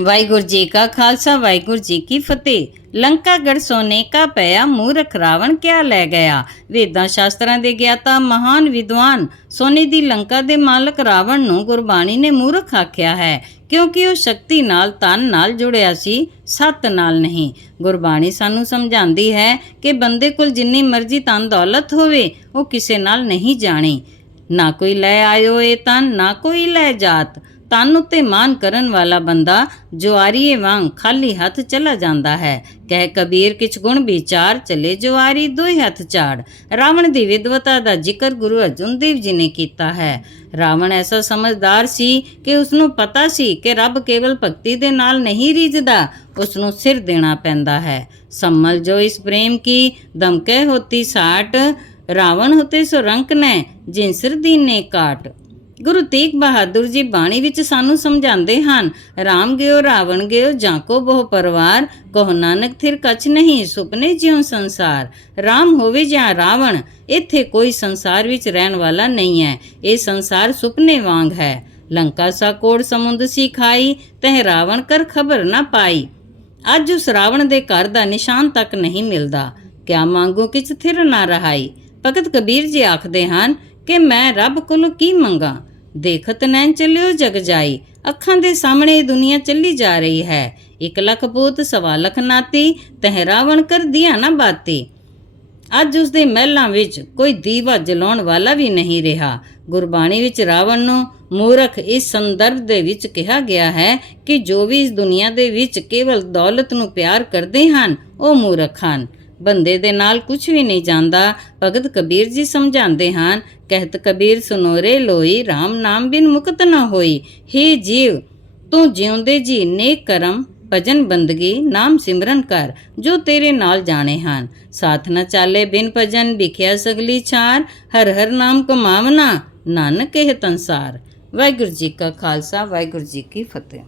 ਵਾਹਿਗੁਰੂ ਜੀ ਕਾ ਖਾਲਸਾ, ਵਾਹਿਗੁਰੂ ਜੀ ਕੀ ਫਤਿਹ। ਲੰਕਾਗੜ ਸੋਨੇ ਕਾ ਪਿਆ, ਮੂਰਖ ਰਾਵਣ ਕਿਆ ਲੈ ਗਿਆ? ਵੇਦਾਂ ਸ਼ਾਸਤਰਾਂ ਦੇ ਗਿਆਤਾ ਮਹਾਨ ਵਿਦਵਾਨ ਸੋਨੇ ਦੀ ਲੰਕਾ ਦੇ ਮਾਲਕ ਰਾਵਣ ਨੂੰ ਗੁਰਬਾਣੀ ਨੇ ਮੂਰਖ ਆਖਿਆ ਹੈ, ਕਿਉਂਕਿ ਉਹ ਸ਼ਕਤੀ ਨਾਲ, ਤਨ ਨਾਲ ਜੁੜਿਆ ਸੀ, ਸੱਤ ਨਾਲ ਨਹੀਂ। ਗੁਰਬਾਣੀ ਸਾਨੂੰ ਸਮਝਾਉਂਦੀ ਹੈ ਕਿ ਬੰਦੇ ਕੋਲ ਜਿੰਨੀ ਮਰਜ਼ੀ ਤਨ ਦੌਲਤ ਹੋਵੇ, ਉਹ ਕਿਸੇ ਨਾਲ ਨਹੀਂ ਜਾਣੀ। ਨਾ ਕੋਈ ਲੈ ਆਇਓ ਇਹ ਤਨ, ਨਾ ਕੋਈ ਲੈ ਜਾਤ। ਤਨ ਉੱਤੇ ਮਾਨ ਕਰਨ ਵਾਲਾ ਬੰਦਾ ਜੁਆਰੀਏ ਵਾਂਗ ਖਾਲੀ ਹੱਥ ਚਲਾ ਜਾਂਦਾ ਹੈ। ਕਹਿ ਕਬੀਰ, ਕਿਛ ਗੁਣ ਵਿਚਾਰ ਚਲੇ ਜੁਆਰੀ ਦੋਈ ਹੱਥ ਝਾੜ ਰਾਵਣ ਦੀ ਵਿਦਵਤਾ ਦਾ ਜ਼ਿਕਰ ਗੁਰੂ ਅਰਜੁਨ ਦੇਵ ਜੀ ਨੇ ਕੀਤਾ ਹੈ। ਰਾਵਣ ਐਸਾ ਸਮਝਦਾਰ ਸੀ ਕਿ ਉਸ ਨੂੰ ਪਤਾ ਸੀ ਕਿ ਰੱਬ ਕੇਵਲ ਭਗਤੀ ਦੇ ਨਾਲ ਨਹੀਂ ਰੀਝਦਾ ਉਸ ਨੂੰ ਸਿਰ ਦੇਣਾ ਪੈਂਦਾ ਹੈ। ਸੰਮਲ ਜੋ ਇਸ ਪ੍ਰੇਮ ਕੀ ਦਮਕੇ ਹੋਤੀ ਸਾਟ। ਰਾਵਣ ਹੋਤੇ ਸੋ ਰੰਕ ਨੇ ਜਿਨ ਸਿਰ ਦੀਨੇ ਕਾਟ। ਗੁਰੂ ਤੇਗ ਬਹਾਦਰ ਜੀ ਬਾਣੀ ਵਿੱਚ ਸਾਨੂੰ ਸਮਝਾਉਂਦੇ ਹਨ RAM ਗਿਓ, ਰਾਵਣ ਗਿਓ ਜਾਂਕੋ ਬਹੁ ਪਰਵਾਰ, ਕਹੋ ਨਾਨਕ ਥਿਰ ਕਛ ਨਹੀਂ, ਸੁਪਨੇ ਜਿਉ ਸੰਸਾਰ। RAM ਹੋਵੇ ਜਾਂ ਰਾਵਣ, ਇੱਥੇ ਕੋਈ ਸੰਸਾਰ ਵਿੱਚ ਰਹਿਣ ਵਾਲਾ ਨਹੀਂ ਹੈ। ਇਹ ਸੰਸਾਰ ਸੁਪਨੇ ਵਾਂਗ ਹੈ। ਲੰਕਾ ਸਾ ਕੋੜ ਸਮੁੰਦ ਸੀ ਖਾਈ, ਤਹ ਰਾਵਣ ਕਰ ਖਬਰ ਨਾ ਪਾਈ। ਅੱਜ ਉਸ ਰਾਵਣ ਦੇ ਘਰ ਦਾ ਨਿਸ਼ਾਨ ਤੱਕ ਨਹੀਂ ਮਿਲਦਾ। ਕਿਆ ਮੰਗੋ ਕਿਛ ਥਿਰ ਨਾ ਰਹਾਈ। ਭਗਤ ਕਬੀਰ ਜੀ ਆਖਦੇ ਹਨ ਕਿ ਮੈਂ ਰੱਬ ਕੋਲੋਂ ਕੀ ਮੰਗਾ? ਦੇਖਤ ਨੈਣ ਚੱਲਿਓ ਜਗ ਜਾਈ, ਅੱਖਾਂ ਦੇ ਸਾਹਮਣੇ ਇਹ ਦੁਨੀਆ ਚੱਲੀ ਜਾ ਰਹੀ ਹੈ। ਇੱਕ ਲੱਖ ਪੂਤ, ਸਵਾ ਲੱਖ ਨਾਤੀ, ਤਹਿ ਰਾਵਣ ਕਰ ਦਿਆ ਨਾ ਬਾਤੀ। ਅੱਜ ਉਸ ਦੇ ਮਹਿਲਾਂ ਵਿੱਚ ਕੋਈ ਦੀਵਾ ਜਲਾਉਣ ਵਾਲਾ ਵੀ ਨਹੀਂ ਰਿਹਾ। ਗੁਰਬਾਣੀ ਵਿੱਚ ਰਾਵਣ ਨੂੰ ਮੂਰਖ ਇਸ ਸੰਦਰਭ ਦੇ ਵਿੱਚ ਕਿਹਾ ਗਿਆ ਹੈ ਕਿ ਜੋ ਵੀ ਇਸ ਦੁਨੀਆ ਦੇ ਵਿੱਚ ਕੇਵਲ ਦੌਲਤ ਨੂੰ ਪਿਆਰ ਕਰਦੇ ਹਨ, ਉਹ ਮੂਰਖ ਹਨ। ਬੰਦੇ ਦੇ ਨਾਲ ਕੁਝ ਵੀ ਨਹੀਂ ਜਾਂਦਾ। ਭਗਤ ਕਬੀਰ ਜੀ ਸਮਝਾਉਂਦੇ ਹਨ, ਕਹਿਤ ਕਬੀਰ ਸੁਨੋਰੇ ਲੋਈ RAM ਨਾਮ ਬਿਨ ਮੁਕਤ ਨਾ ਹੋਈ। ਹੇ ਜੀਵ, ਤੂੰ ਜਿਉਂਦੇ ਜੀ ਨੇਕ ਕਰਮ, ਭਜਨ ਬੰਦਗੀ, ਨਾਮ ਸਿਮਰਨ ਕਰ, ਜੋ ਤੇਰੇ ਨਾਲ ਜਾਣੇ ਹਨ। ਸਾਥ ਨਾ ਚਾਲੇ ਬਿਨ ਭਜਨ, ਵਿਖਿਆ ਸਗਲੀ ਛਾਰ, ਹਰ ਹਰ ਨਾਮ ਕਮਾਵਨਾ, ਨਾਨਕ ਇਹ ਤੰਸਾਰ ਵਾਹਿਗੁਰੂ ਜੀ ਕਾ ਖਾਲਸਾ, ਵਾਹਿਗੁਰੂ ਜੀ ਕੀ ਫਤਿਹ।